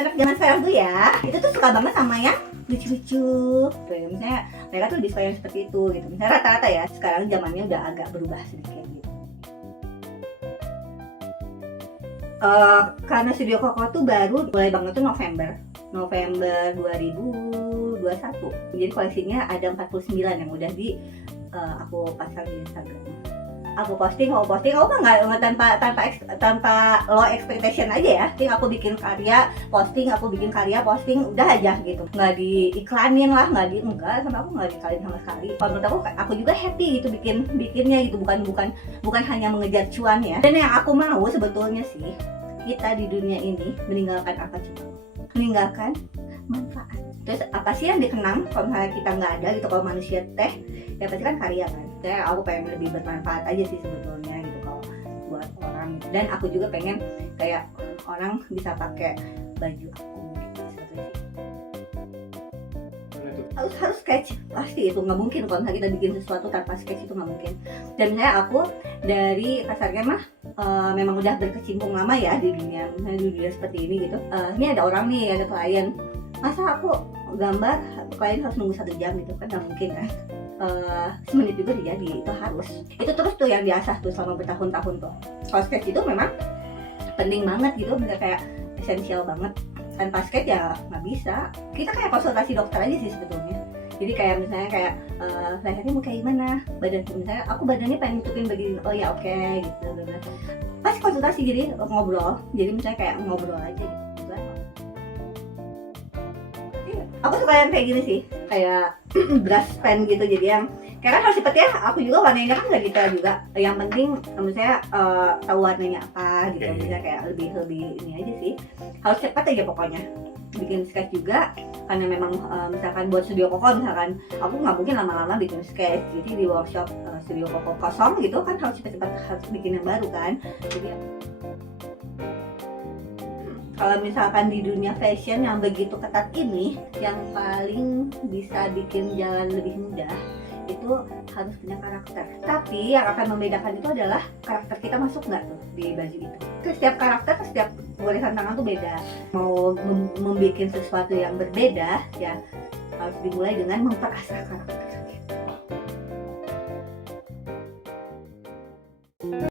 anak zaman sekarang tuh ya, itu tuh suka banget sama yang lucu-lucu. Misalnya mereka tuh lebih suka yang seperti itu gitu. Misalnya rata-rata ya, sekarang zamannya udah agak berubah sedikit gitu. Karena Studio Koko tuh baru mulai banget tuh November 2021. Jadi koleksinya ada 49 yang udah aku pasang di Instagram. Aku posting aku mah nggak tanpa low expectation aja ya. Aku bikin karya, posting, udah aja gitu. Nggak diiklanin lah, enggak, sama aku nggak diiklanin sama sekali. Kalau menurut aku juga happy gitu bikinnya gitu, bukan hanya mengejar cuan ya. Dan yang aku mau sebetulnya sih, kita di dunia ini meninggalkan apa coba? Meninggalkan manfaat. Terus apa sih yang dikenang kalau misalnya kita nggak ada gitu, kalau manusia teh ya pasti kan karya kan. Saya aku pengen lebih bermanfaat aja sih sebetulnya gitu kalau buat orang, dan aku juga pengen kayak orang bisa pakai baju aku gitu sebetulnya sih. Harus sketch, pasti itu nggak mungkin kalau misalnya kita bikin sesuatu tanpa sketch, itu nggak mungkin. Dan misalnya aku dari kasarnya mah memang udah berkecimpung lama ya di dunia, misalnya di dunia seperti ini gitu. Ini ada orang nih, ada klien, masa aku gambar klien harus nunggu 1 jam gitu kan, nggak mungkin kan. Semenit juga jadi, itu harus. Itu terus tuh yang diasah tuh selama bertahun-tahun tuh. Kalau sketch itu memang penting banget gitu, bener kayak esensial banget. Tanpa sketch ya nggak bisa. Kita kayak konsultasi dokter aja sih sebetulnya. Jadi kayak misalnya kayak lehernya mau kayak gimana, badan misalnya aku badannya pengen nutupin begini, oh ya oke, gitu. Pas konsultasi jadi ngobrol, jadi misalnya kayak ngobrol aja gitu. Aku suka yang kayak gini sih, kayak brush pen gitu, jadi yang karena harus cepet ya. Aku juga warnanya kan nggak detail juga. Yang penting misalnya tahu warnanya apa gitu. Misalnya kayak lebih ini aja sih. Harus cepat aja pokoknya. Bikin sketch juga karena memang misalkan buat Studio Koko, misalkan aku nggak mungkin lama-lama bikin sketch. Jadi di workshop Studio Koko kosong gitu kan harus cepet-cepet harus bikin yang baru kan. Jadi kalau misalkan di dunia fashion yang begitu ketat ini, yang paling bisa bikin jalan lebih mudah itu harus punya karakter. Tapi yang akan membedakan itu adalah karakter kita masuk nggak tuh di baju itu. Setiap karakter, setiap goresan tangan tuh beda. Mau membuat sesuatu yang berbeda ya harus dimulai dengan memperasah karakter.